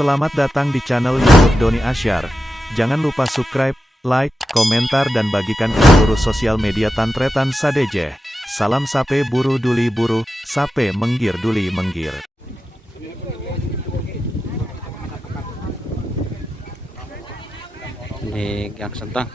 Selamat datang di channel YouTube Doni Asyar. Jangan lupa subscribe, like, komentar dan bagikan ke seluruh sosial media Tantretan Sadeje. Salam sape buru duli buru, sape menggir duli menggir. Ini gang sentang.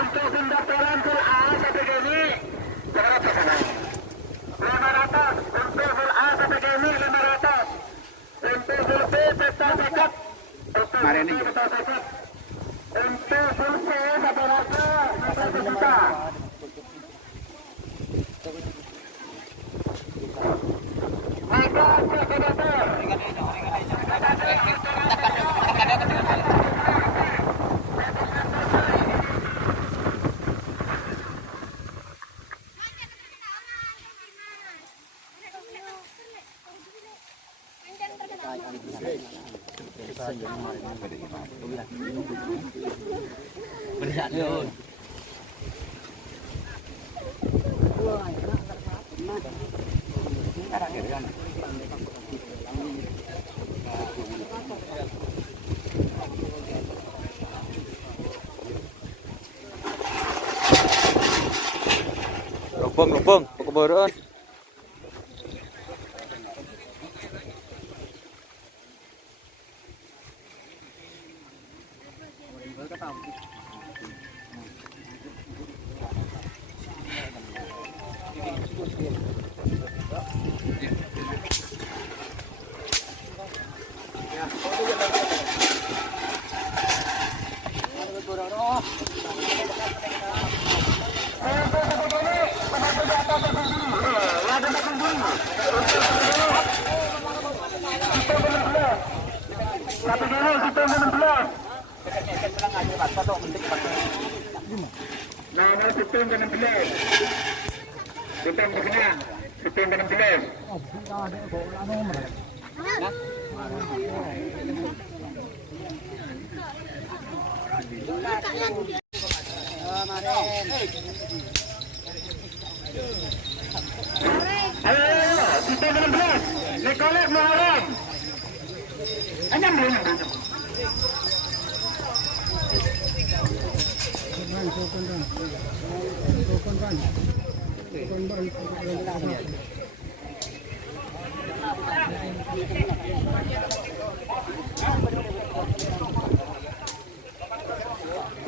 Untuk pendaftaran full A sampai ini 500, untuk full A sampai ini 500, untuk full B tetap dekat, untuk full C satu rasa 1 juta. Maka sekodator. Lupung, keboron. Nomor sistem ke 16. Sistem berkenan. Sistem ke 16. Ayo, sistem ke 16. Nikolek Muharram. Anyam belum.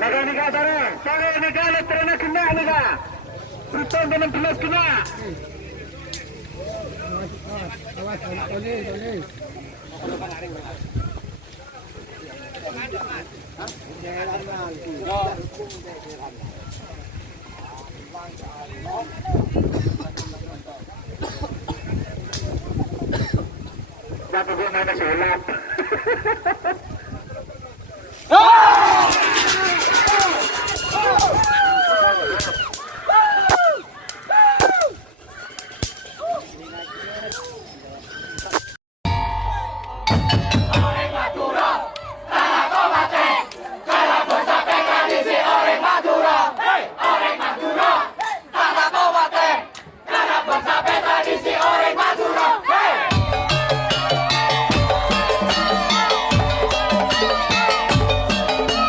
Naga sore negara terena kena naga. Berutung dengan belas kena. Dapat gue mana sulap.